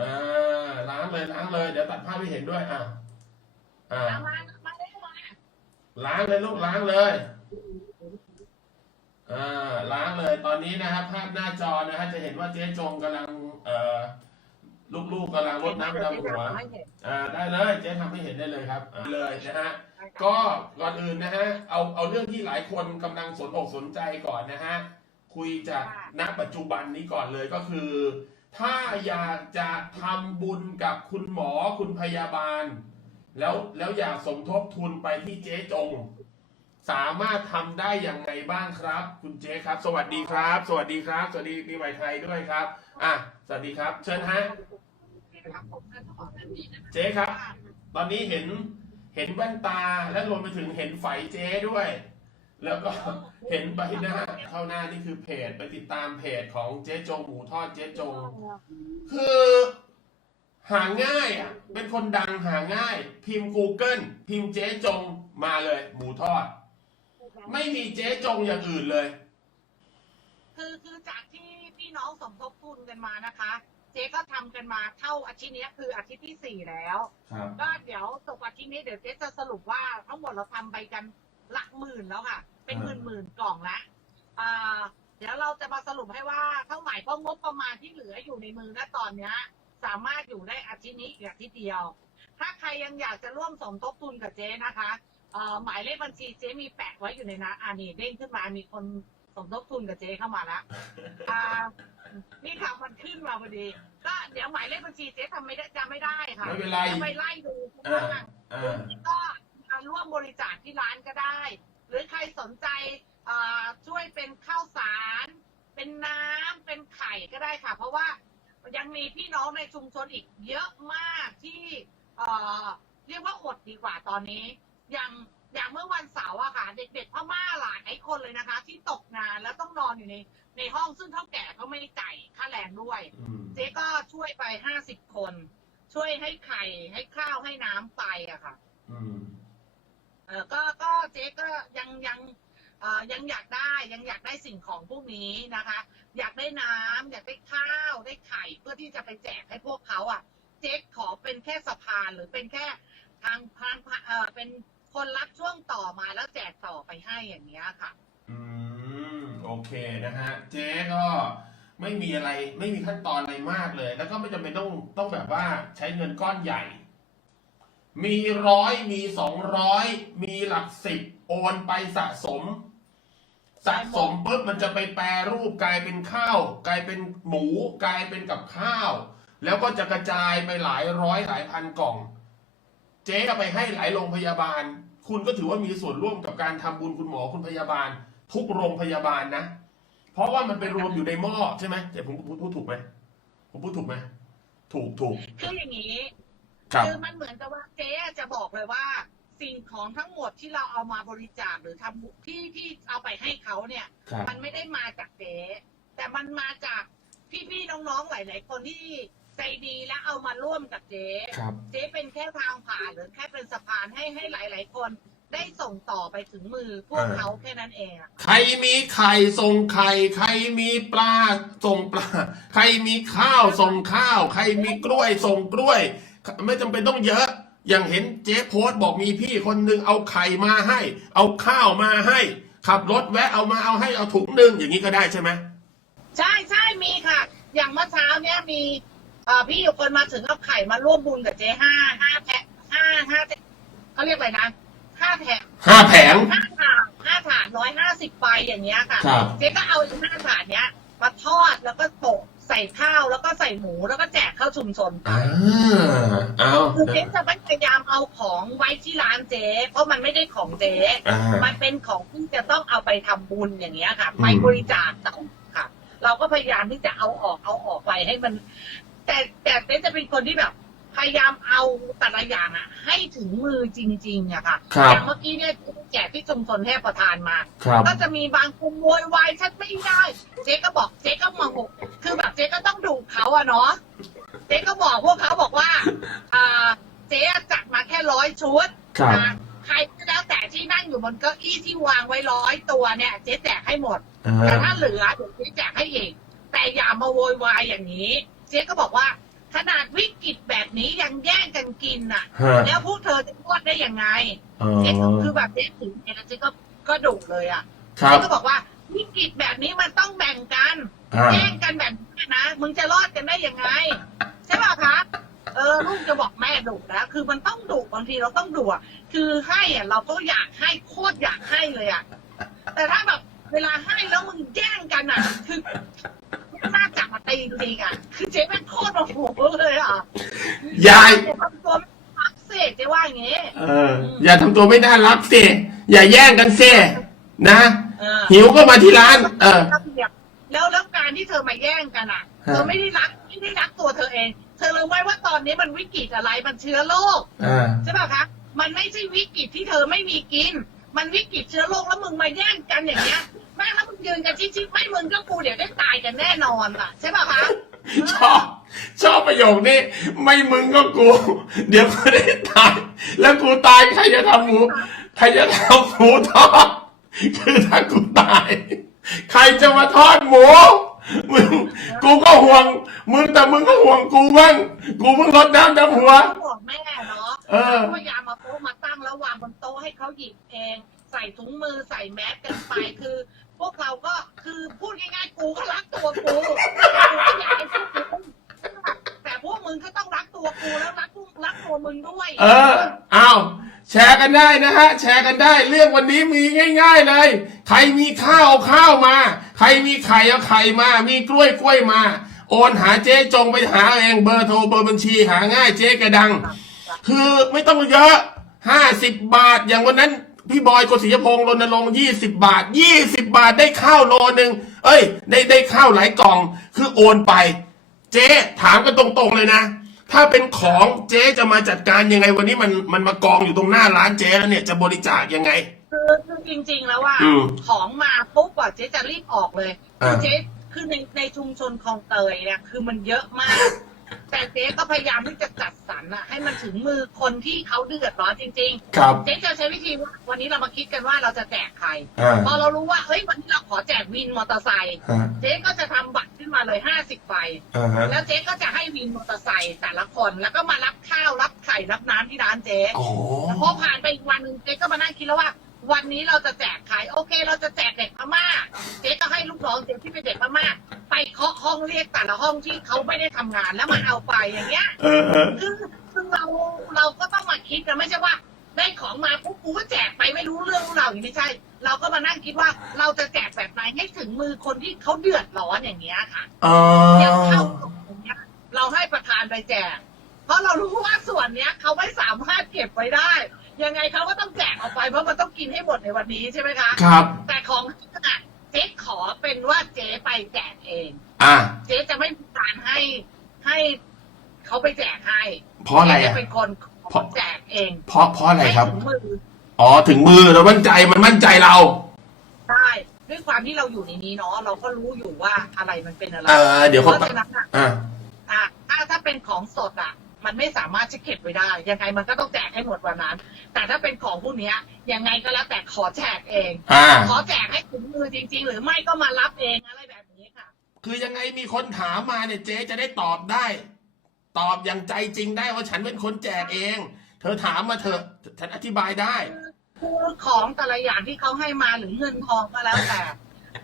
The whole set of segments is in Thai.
อ่าล้างเลยล้างเลย เดี๋ยวตัดภาพให้เห็นด้วยอะอ่าเอามามาได้มาล้างเลยลูกล้างเลยอ่าล้างเลยตอนนี้นะครับภาพหน้าจอนะฮะจะเห็นว่าเจ๊จงกำลังเอ่อลูกๆกำลังรดน้ำดำหัวให้เห็นอ่าได้เลยเจ๊ทำให้เห็นได้เลยครับอ่าเลยนะฮะก็ก่อนอื่นนะฮะเอาเอาเรื่องที่หลายคนกำลังสนอกสนใจก่อนนะฮะคุยจากณปัจจุบันนี้ก่อนเลยก็คือ ถ้าอยากจะทำบุญกับคุณหมอคุณพยาบาล แล้วแล้วอยากสมทบทุนไปที่เจ๊จง สามารถทำได้อย่างไรบ้างครับ คุณเจ๊ครับ สวัสดีครับ สวัสดีครับ สวัสดีปีใหม่ไทยด้วยครับ อะสวัสดีครับ เชิญฮะเจ๊ครับ ตอนนี้เห็นเห็นแว่นตาและรวมไปถึงเห็นไฝเจ๊ด้วย แล้วก็เห็นใบหน้าเข้าหน้านี่คือเพจไปติดตามเพจของเจ๊จงหมูทอดเจ๊จง คือ หาง่ายอะ เป็นคนดังหาง่าย พิมพ์ Google พิมพ์เจ๊จงมาเลย หมูทอด ไม่มีเจ๊จงอย่างอื่นเลย คือคือจากที่พี่น้องสมทบทุนกันมานะคะ เจ๊ก็ทำกันมาเท่าอาทิตย์เนี้ยคืออาทิตย์ที่สี่แล้ว ครับ ก็เดี๋ยวตกอาทิตย์นี้เดี๋ยวเจ๊จะสรุปว่าทั้งหมดเราทำไปกัน หลักหมื่นแล้วค่ะ เป็นหมื่นหมื่นๆกล่องละอ่าเดี๋ยวเราจะมาสรุปให้ว่าเท่าไหร่เพราะงบประมาณที่เหลืออยู่ในมือณตอนเนี้ย สามารถอยู่ได้อาทิตย์นี้อีกอาทิตย์เดียว ถ้าใครยังอยากจะร่วมสมทบทุนกับเจ๊นะคะเอ่อหมายเลขบัญชีเจ๊มีแปะไว้อยู่ในนั้นอ่านี่เด้งขึ้นมามีคนสมทบทุนกับเจ๊เข้ามาแล้วอ่านี่ค่ะมันขึ้นมาพอดี ก็เดี๋ยวหมายเลขบัญชีเจ๊ทำไม่ได้จำไม่ได้ค่ะไม่เป็นไรจะไปไล่ดูเพราะอ่าว่าอ่าก็มา ร่วมบริจาคที่ร้านก็ได้ หรือใครสนใจเอ่อช่วยเป็นข้าวสาร เป็นน้ำเป็นไข่ก็ได้ค่ะ เพราะว่ายังมีพี่น้องในชุมชนอีกเยอะมากที่เอ่อเรียกว่าอดดีกว่าตอนนี้ อย่างอย่างเมื่อวันเสาร์อะค่ะ เด็กๆพม่าหลายคนเลยนะคะ ที่ตกงานแล้วต้องนอนอยู่ในในห้องซึ่งเท่าแก่ก็ไม่ได้จ่ายค่าแรงด้วยอืมเจ๊ก็ช่วยไปห้าสิบคน ช่วยให้ไข่ให้ข้าวให้น้ำไปอะค่ะ อืม เออก็ก็เจ๊ก็ยังยังเอ่อยังอยากได้ยังอยากได้สิ่งของพวกนี้นะคะ อยากได้น้ำอยากได้ข้าวได้ไข่เพื่อที่จะไปแจกให้พวกเขาอะ เจ๊ขอเป็นแค่สะพานหรือเป็นแค่ทางทางเออเป็นคนรับช่วงต่อมาแล้วแจกต่อไปให้อย่างเงี้ยค่ะ อืมโอเคนะฮะ เจ๊ก็ไม่มีอะไรไม่มีขั้นตอนอะไรมากเลย แล้วก็ไม่จำเป็นต้องต้องแบบว่าใช้เงินก้อนใหญ่ มีร้อยมีสองร้อยมีหลักสิบโอนไปสะสม สะสมปุ๊บมันจะไปแปรรูปกลายเป็นข้าว กลายเป็นหมูกลายเป็นกับข้าว แล้วก็จะกระจายไปหลายร้อยหลายพันกล่อง เจ๊เอาไปให้หลายโรงพยาบาล คุณก็ถือว่ามีส่วนร่วมกับการทำบุญคุณหมอคุณพยาบาล ทุกโรงพยาบาลนะ เพราะว่ามันไปรวมอยู่ในหม้อใช่ไหมเจ๊ผมพูดถูกไหมผมพูดถูกไหมถูกถูกคืออย่างนี้ ครับคือมันเหมือนกับว่าเจ๊จะบอกเลยว่า สิ่งของทั้งหมดที่เราเอามาบริจาคหรือทำบุญที่ที่เอาไปให้เขาเนี่ย ครับมันไม่ได้มาจากเจ๊แต่มันมาจากพี่ๆน้องๆหลายๆคนที่ใจดีและเอามาร่วมกับเจ๊ ครับ เจ๊เป็นแค่ทางผ่านหรือแค่เป็นสะพานให้ให้หลาย ๆ คนได้ส่งต่อไปถึงมือพวกเออเขาแค่นั้นเองอะใครมีไข่ส่งไข่ ใครมีปลาส่งปลา ใครมีข้าวส่งข้าว ใครมีกล้วยส่งกล้วย ไม่จำเป็นต้องเยอะ อย่างเห็นเจ๊โพสต์บอกมีพี่คนหนึ่งเอาไข่มาให้ เอาข้าวมาให้ ขับรถแวะเอามาเอาให้เอาถุงหนึ่งอย่างนี้ก็ได้ใช่ไหมใช่ใช่มีค่ะ อย่างเมื่อเช้าเนี้ยมีเอ่อพี่อยู่คนมาถึงเอาไข่มาร่วมบุญกับเจ๊ห้าห้าแพะห้าห้าเขาเรียกอะไรนะห้าแพะห้าแผงห้าถาดห้าถาดร้อยห้าสิบใบอย่างเงี้ยค่ะครับเจ๊ก็เอาห้าถาดเนี้ยมาทอดแล้วก็โปะ ใส่ข้าวแล้วก็ใส่หมูแล้วก็แจกเข้าชุมชนไปอ่าเอาคือเจ๊จะไม่พยายามเอาของไว้ที่ร้านเจ๊เพราะมันไม่ได้ของเจ๊อ่า มันเป็นของที่จะต้องเอาไปทำบุญอย่างเงี้ยค่ะอืมไปบริจาคต่อค่ะ เราก็พยายามที่จะเอาออกเอาออกไปให้มัน แต่แต่เจ๊จะเป็นคนที่แบบ พยายามเอาแต่ละอย่างอะ ให้ถึงมือจริงๆอะค่ะครับ อย่างเมื่อกี้เนี่ยแจกที่ชุมชนแทบประทานมา ครับ ก็จะมีบางคนโวยวายฉันไม่ได้ เจ๊ก็บอก อะเนาะเจ๊ก็บอกพวกเขาบอกว่าอ่าเจ๊จัดมาแค่ร้อยชุดครับ นะใครก็แล้วแต่ที่นั่งอยู่บนเก้าอี้ที่วางไว้ร้อยตัวเนี่ย เจ๊แจกให้หมด อ่า แต่ถ้าเหลือเดี๋ยวเจ๊แจกให้อีกแต่อย่ามาโวยวายอย่างนี้ เจ๊ก็บอกว่า ขนาดวิกฤตแบบนี้ยังแย่งกันกินน่ะ ฮะ แล้วพวกเธอจะรอดได้ยังไง อ๋อเจ๊ก็คือแบบเจ๊ถึงเนี่ยแล้วเจ๊ก็ก็ดุเลยอะ ครับ เจ๊ก็บอกว่าวิกฤตแบบนี้มันต้องแบ่งกัน อ่า แย่งกันแบบนี้นะ มึงจะรอดกันได้ยังไง ใช่ป่ะคะเออลูกจะบอกแม่ดุนะ คือมันต้องดุบางทีเราต้องดุอะคือให้อะเราก็อยากให้โคตรอยากให้เลยอะแต่ถ้าแบบเวลาให้แล้วมึงแย่งกันอะคือน่าจับมาตีจริงๆอะคือเจ๊แม่งโคตรโมโหเลยอะยายทำตัวไม่รักเสกเจ๊ว่าอย่างงี้ เออ อย่าทำตัวไม่น่ารักสิ อย่าแย่งกันสินะ เออ หิวก็มาที่ร้าน เออ แล้ว เธอไม่ได้รักไม่ได้รักตัวเธอเอง เธอรู้ไหมว่าตอนนี้มันวิกฤตอะไรมันเชื้อโรคอ่าใช่ป่ะคะมันไม่ใช่วิกฤตที่เธอไม่มีกิน มันวิกฤตเชื้อโรคแล้วมึงมาแย่งกันอย่างเงี้ยแม่งแล้วมึงยืนกันชิดๆไม่มึงก็กูเดี๋ยวได้ตายกันแน่นอนล่ะ ใช่ป่ะคะชอบชอบประโยคนี้ ไม่มึงก็กู เดี๋ยวก็ได้ตาย แล้วกูตายใครจะทำหมูใครจะทำหมูทอดคือถ้ากูตาย ใครจะมาทอดหมู มึงกูก็ห่วง มึงแต่มึงก็ห่วงกูบ้างกูเพิ่งรดน้ำดำหัวก็บอกแม่เนาะเออพยายามมาโต๊ะมาตั้งแล้ววางบนโต๊ะให้เขาหยิบเอง ใส่ถุงมือใส่แมสกันไปคือ พวกเราก็คือพูดง่ายๆกูก็รักตัวกูกูก็อยากให้พวกมึงแต่พวกมึงก็ต้องรักตัวกูแล้วรักพวกรักตัวมึงด้วย เออเอาแชร์กันได้นะฮะ แชร์กันได้ เรื่องวันนี้มีง่าย ๆเลย ใครมีข้าวเอาข้าวมา ใครมีไข่เอาไข่มา มีกล้วยกล้วยมา โอนหาเจ๊จงไปหาเองเบอร์โทรเบอร์บัญชีหาง่ายเจ๊กระดัง คือไม่ต้องเยอะห้าสิบบาทอย่างวันนั้นพี่บอยกฤษยพงษ์รณรงค์ยี่สิบาทยี่สิบาทได้ข้าวโลหนึ่งเอ้ย ได้ได้ข้าวหลายกล่อง คือโอนไป เจ๊ถามกันตรงๆเลยนะ ถ้าเป็นของเจ๊จะมาจัดการยังไงวันนี้มันมันมากองอยู่ตรงหน้าร้านเจ๊แล้วเนี่ยจะบริจาคยังไง คือคือจริง ๆ แล้วว่าอืมของมาปุ๊บก่อนเจ๊จะรีบออกเลยคืออ่า เจ๊คือในในชุมชนคลองเตยเนี่ยคือมันเยอะมาก แต่เจ๊ก็พยายามที่จะจัดสรรอะให้มันถึงมือคนที่เขาเดือดร้อนจริง ครับ ๆ เจ๊จะใช้วิธีว่าวันนี้เรามาคิดกันว่าเราจะแจกใคร อ่าพอเรารู้ว่าเฮ้ยวันนี้เราขอแจกวินมอเตอร์ไซค์ฮะเจ๊ก็จะทำบัตรขึ้นมาเลยห้าสิบใบ อ่าฮะแล้วเจ๊ก็จะให้วินมอเตอร์ไซค์แต่ละคน แล้วก็มารับข้าวรับไข่รับน้ำที่ร้านเจ๊ โอ้พอผ่านไปอีกวันหนึ่งเจ๊ก็มานั่งคิดแล้วว่า วันนี้เราจะแจกใครโอเค เราจะแจกเด็กพม่าเจ๊ก็ให้ลูกน้องเจ๊ที่เป็นเด็กพม่าไปเคาะห้องเรียกแต่ละห้องที่เขาไม่ได้ทำงานแล้วมาเอาไปอย่างเงี้ยเออเออคือคือเราเราก็ต้องมาคิดกันไม่ใช่ว่าได้ของมาปุ๊บกูก็แจกไปไม่รู้เรื่องรู้ราวอย่างนี้ไม่ใช่ เราก็มานั่งคิดว่าเราจะแจกแบบไหนให้ถึงมือคนที่เขาเดือดร้อนอย่างเงี้ยค่ะอ๋ออย่างเข้าอย่างเงี้ยเราให้ประธานไปแจก เพราะเรารู้ว่าส่วนเนี้ยเขาไม่สามารถเก็บไว้ได้ ยังไงเขาก็ต้องแจกออกไปเพราะมันต้องกินให้หมดในวันนี้ใช่ไหมคะ ครับ แต่ของอะเจ๊ขอเป็นว่าเจ๊ไปแจกเอง อ่าเจ๊จะไม่มีการให้ให้เขาไปแจกให้เพราะอะไรเจ๊อะจะเป็นคนขอแจกเองเพราะเพราะอะไรครับ ให้ถึงมือ อ๋อถึงมือเรามั่นใจมันมั่นใจเรา ได้ด้วยความที่เราอยู่ในนี้เนาะเราก็รู้อยู่ว่าอะไรมันเป็นอะไรเออเดี๋ยวเพเขาราะฉะนั้นอะอ่าอะถ้าถ้าเป็นของสดอะ มันไม่สามารถจะเก็บไว้ได้ ยังไงมันก็ต้องแจกให้หมดวันนั้น แต่ถ้าเป็นของพวกเนี้ยยังไงก็แล้วแต่ขอแจกเองอ่าขอแจกให้ถึงมือจริง ๆ หรือไม่ก็มารับเองอะไรแบบนี้ค่ะ คือยังไงมีคนถามมาเนี่ยเจ๊จะได้ตอบได้ ตอบอย่างใจจริงได้ว่าฉันเป็นคนแจกเอง เธอถามมาเถอะฉันอธิบายได้คือของแต่ละอย่างที่เขาให้มาหรือเงินทองก็แล้วแต่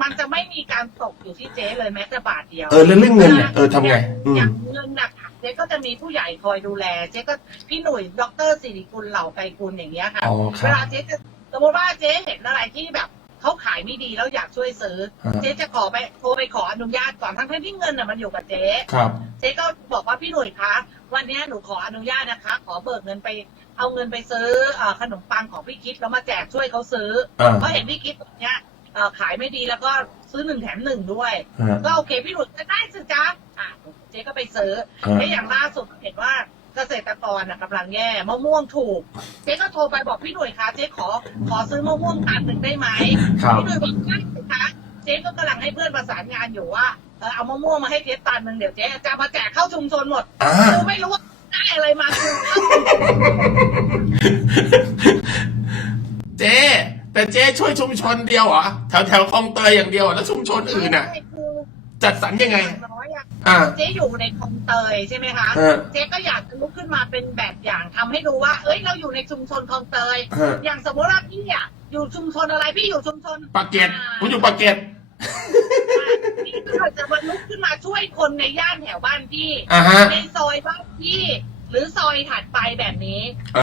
มันจะไม่มีการตกอยู่ที่เจ๊เลยแม้แต่บาทเดียว เออแล้วเรื่องเงินเนี่ยเออทำไงอือมย่างเงินน่ะค่ะเจ๊ก็จะมีผู้ใหญ่คอยดูแล เจ๊ก็พี่หนุ่ยดรสิริกุลเหล่าไกรกุลอย่างเงี้ยค่ะอ๋อคเวรับ ลาเจ๊จะสมมติว่าเจ๊เห็นอะไรที่แบบเขาขายไม่ดีแล้วอยากช่วยซื้อฮะเจ๊จะขอไปโทรไปขออนุญาตก่อนทั้งๆที่เงินน่ะมันอยู่กับเจ๊ ครับ เจ๊ก็บอกว่าพี่หนุ่ยคะวันเนี้ยหนูขออนุญาตนะคะ ขอเบิกเงินไป เอาเงินไปซื้อเอ่อขนมปังของพี่คิดแล้วมาแจกช่วยเขาซื้ออ่า เพราะเห็นพี่คิดเนี้ยเอ่อขายไม่ดีแล้วก็ซื้อหนึ่งแถมหนึ่งด้วย ฮะก็โอเคพี่หนุ่ยจะได้สิจ้า อะเจ๊ก็ไปซื้ออ่าและอย่างล่าสุดเห็นว่าเกษตรกรน่ะกำลังแย่มะม่วงถูก เจ๊ก็โทรไปบอกพี่หนุ่ยคะเจ๊ขอขอซื้อมะม่วงตันหนึ่งได้ไหมครับ พี่หนุ่ยบอกได้สิคะเจ๊ก็กำลังให้เพื่อนประสานงานอยู่ว่าเออเอามะม่วงมาให้เจ๊ตันหนึ่งเดี๋ยวเจ๊จะมาแจกเข้าชุมชนหมดอ่า คือไม่รู้ว่าได้อะไรมาคือเข้าชุมชนเจ๊แต่เจ๊ช่วยชุมชนเดียวเหรอแถวแถวคลองเตยอย่างเดียวเหรอแล้วชุมชนอื่นอะใช่คือจัดสรรยังไงอย่างน้ อยอะอ่า เจ๊อยู่ในคลองเตยใช่ไหมคะฮะเจ๊ก็อยากจะลุกขึ้นมาเป็นแบบอย่างทำให้ดูว่า เอ้ยเราอยู่ในชุมชนคลองเตย ฮะอย่างสมมติว่าพี่อะอยู่ชุมชนอะไรพี่อยู่ชุมชนปากเกร็ดผมอยู่ปากเกร็ดพี่ก็จะมาลุกขึ้นมาช่วยคนในย่านแถวบ้านพี่ อ่าฮะ ในซอยบ้านพี่ หรือซอยถัดไปแบบนี้ เอ